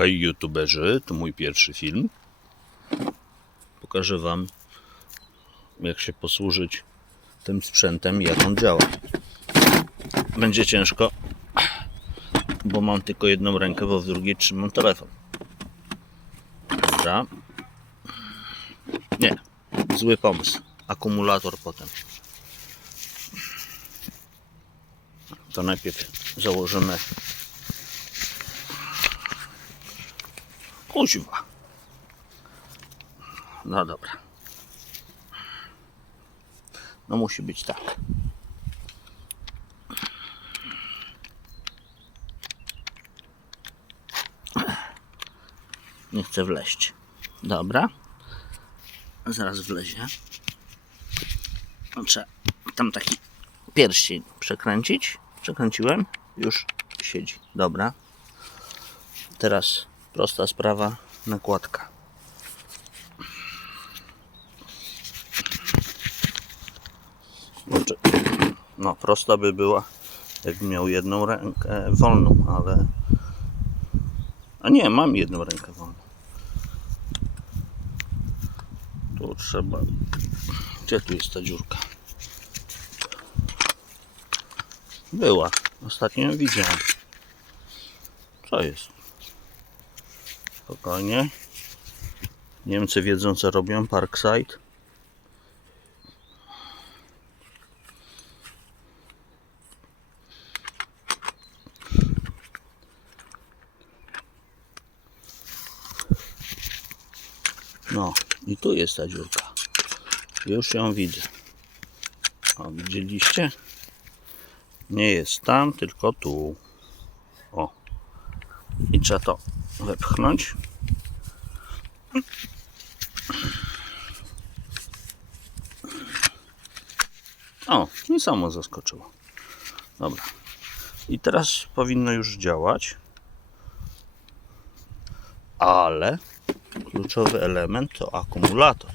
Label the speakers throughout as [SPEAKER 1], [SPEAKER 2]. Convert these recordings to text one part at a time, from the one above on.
[SPEAKER 1] Hej youtuberzy, to mój pierwszy film. Pokażę wam jak się posłużyć tym sprzętem, jak on działa. Będzie ciężko, bo mam tylko jedną rękę, bo w drugiej trzymam telefon. Dobra. Nie, zły pomysł. Akumulator potem. To najpierw założymy Kuźwa. No dobra. No musi być tak. Nie chcę wleść. Dobra. Zaraz wlezie. Trzeba tam taki pierścień przekręcić. Przekręciłem. Już siedzi. Dobra. Teraz prosta sprawa, nakładka. Znaczy, No, prosta by była, jakbym miał jedną rękę wolną, ale. A nie, mam jedną rękę wolną. Tu trzeba. Gdzie tu jest ta dziurka? Była. Ostatnio ją widziałem. Co jest? Spokojnie. Niemcy wiedzą co robią. Parkside. No i tu jest ta dziurka. Już ją widzę. O, widzieliście? Nie jest tam, tylko tu. O. I trzeba to wepchnąć. O, i samo zaskoczyło. Dobra. I teraz powinno już działać. Ale kluczowy element to akumulator.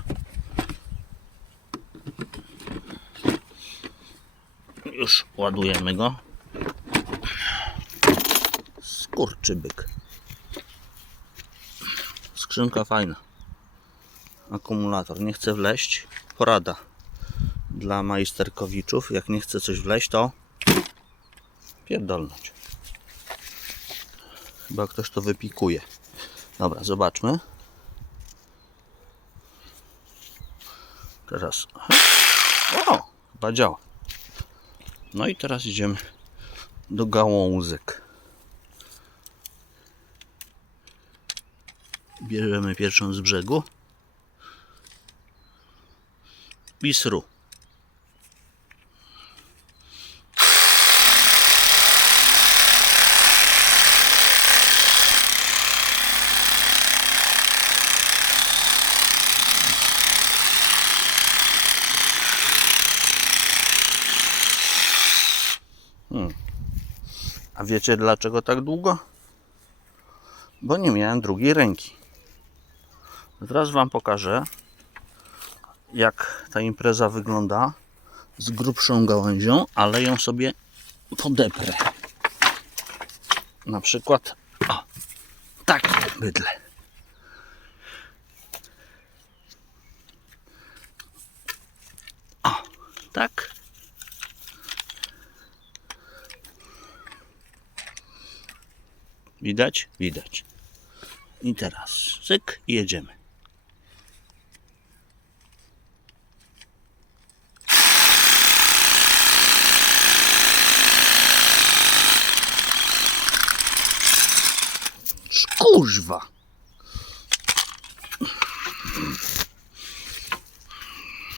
[SPEAKER 1] Już ładujemy go. Skurczybyk. Skrzynka fajna. Akumulator. Nie chce wleść. Porada dla majsterkowiczów. Jak nie chce coś wleść, to pierdolnąć. Chyba ktoś to wypikuje. Dobra, zobaczmy. Teraz. O! Chyba działa. No i teraz idziemy do gałązek. Bierzemy pierwszą z brzegu. I sru. A wiecie dlaczego tak długo? Bo nie miałem drugiej ręki. Teraz Wam pokażę, jak ta impreza wygląda z grubszą gałęzią, ale ją sobie podeprę. Na przykład o, takie bydle. O, tak. Widać? Widać. I teraz cyk i jedziemy. Szkurzwa.